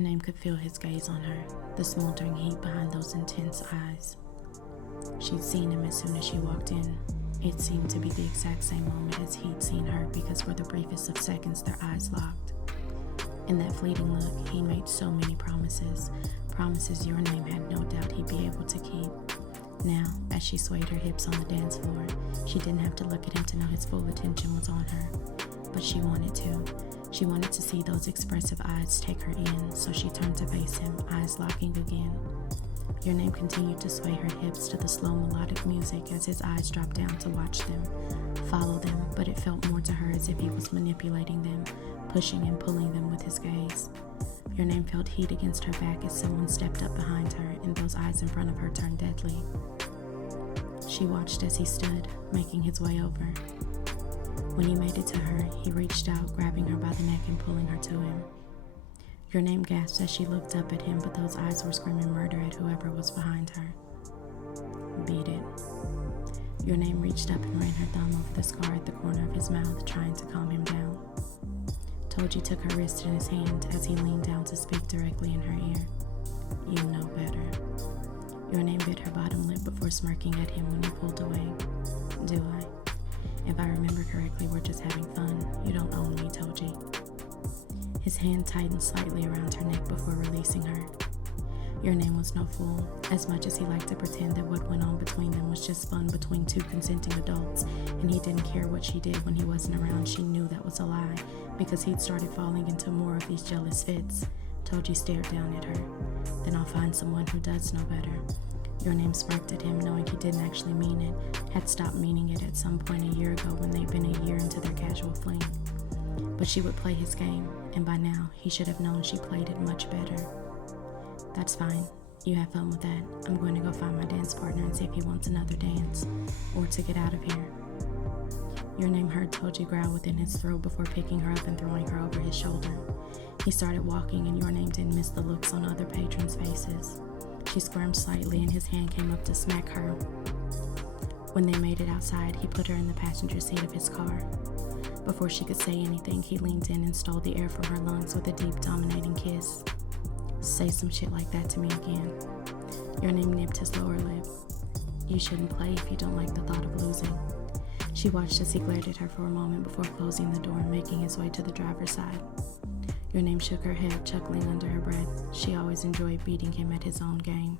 Your name could feel his gaze on her, the smoldering heat behind those intense eyes. She'd seen him as soon as she walked in. It seemed to be the exact same moment as he'd seen her, because for the briefest of seconds their eyes locked. In that fleeting look, he made so many promises, promises Your Name had no doubt he'd be able to keep. Now, as she swayed her hips on the dance floor, she didn't have to look at him to know his full attention was on her. But she wanted to. She wanted to see those expressive eyes take her in, so she turned to face him, eyes locking again. Your Name continued to sway her hips to the slow melodic music as his eyes dropped down to watch them, follow them, but it felt more to her as if he was manipulating them, pushing and pulling them with his gaze. Your Name felt heat against her back as someone stepped up behind her, and those eyes in front of her turned deadly. She watched as he stood, making his way over. When he made it to her, he reached out, grabbing her by the neck and pulling her to him. Your Name gasped as she looked up at him, but those eyes were screaming murder at whoever was behind her. Beat it. Your Name reached up and ran her thumb over the scar at the corner of his mouth, trying to calm him down. Toji took her wrist in his hand as he leaned down to speak directly in her ear. You know better. Your Name bit her bottom lip before smirking at him when he pulled away. Do I? If I remember correctly, we're just having fun. You don't own me, Toji. His hand tightened slightly around her neck before releasing her. Your Name was no fool. As much as he liked to pretend that what went on between them was just fun between two consenting adults, and he didn't care what she did when he wasn't around, she knew that was a lie, because he'd started falling into more of these jealous fits. Toji stared down at her. Then I'll find someone who does know better. Your Name smirked at him, knowing he didn't actually mean it, had stopped meaning it at some point a year ago when they'd been a year into their casual fling. But she would play his game, and by now, he should have known she played it much better. That's fine. You have fun with that. I'm going to go find my dance partner and see if he wants another dance, or to get out of here. Your Name heard Toji growl within his throat before picking her up and throwing her over his shoulder. He started walking, and Your Name didn't miss the looks on other patrons' faces. She squirmed slightly, and his hand came up to smack her. When they made it outside, he put her in the passenger seat of his car. Before she could say anything, he leaned in and stole the air from her lungs with a deep, dominating kiss. Say some shit like that to me again. Your Name nipped his lower lip. You shouldn't play if you don't like the thought of losing. She watched as he glared at her for a moment before closing the door and making his way to the driver's side. Your Name shook her head, chuckling under her breath. She always enjoyed beating him at his own game.